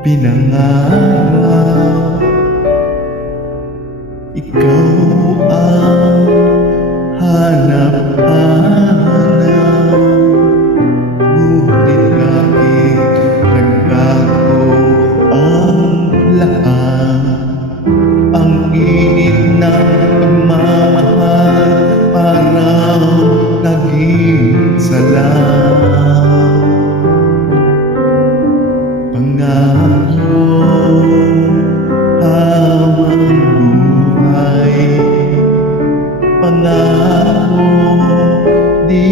pinangarap. Ikaw ang hanap-hanap, ngunit bakit nagbago ang lahat? Ang init ng pagmamahal parang naging salam. Pangako habang buhay, pangako di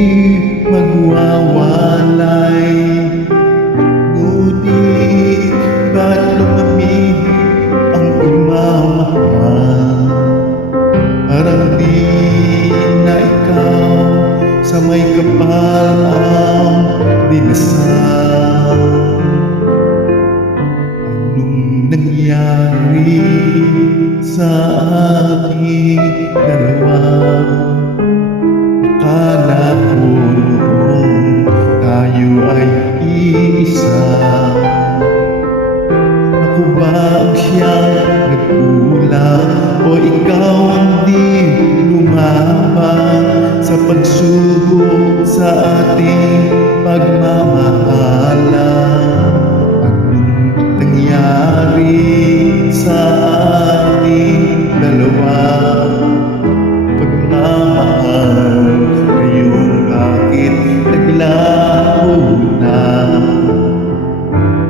magwawalay. Ngunit ba't lumamig ang pagmamahal? Parang di na ikaw sa may kapal ang dinasal. Anong nangyari sa ating dalawa? Akala ko noong tayo ay iisa. Ako ba ang siyang nagkulang, o ikaw ang di lumaban sa pagsubok sa ating pagmamahalan? Anong nangyari sa ating dalawa? Pagmamahal ngayon bakit naglaho na?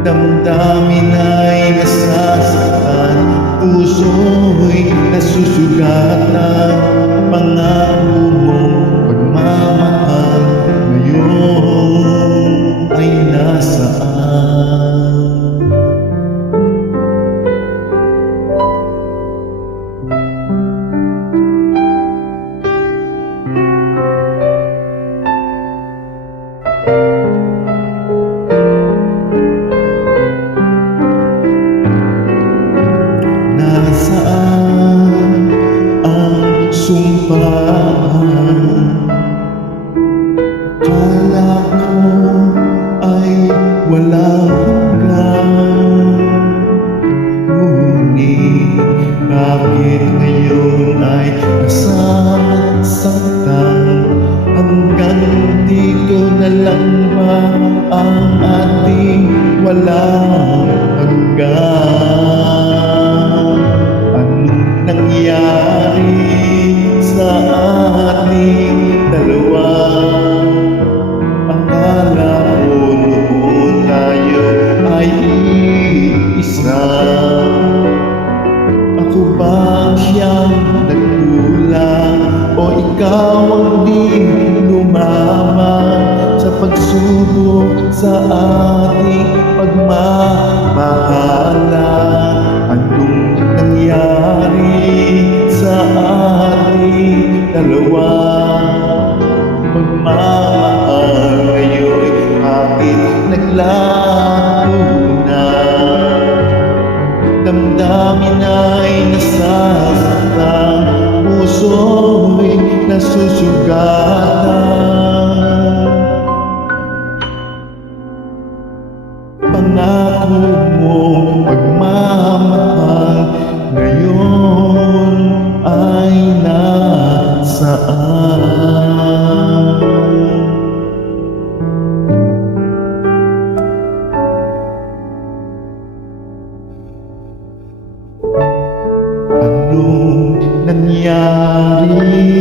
Damdamin ay nasasaktan, puso'y nasusugatan. Pangako mong pagmamahal ngayon ay nasaan? Nasaan ang sumpaan? Akala ko ay walang hanggan. Ngunit bakit ngayon ay nasasaktan? Hanggang dito na lang ba ang ating walang hanggan? Anong nangyari sa ating dalawa? Akala ko noon tayo ay iisa. Ako ba ang siyang nagkulang, o ikaw ang di lumaban sa pagsubok sa ating pagmamahalan? Anong nangyari sa ating dalawa? Pagmamahal ngayon bakit naglaho na? Damdamin ay nasasaktan, puso'y nasusugatan. Pangako mong pagmamahal ngayon ay nasaan? Anong nangyari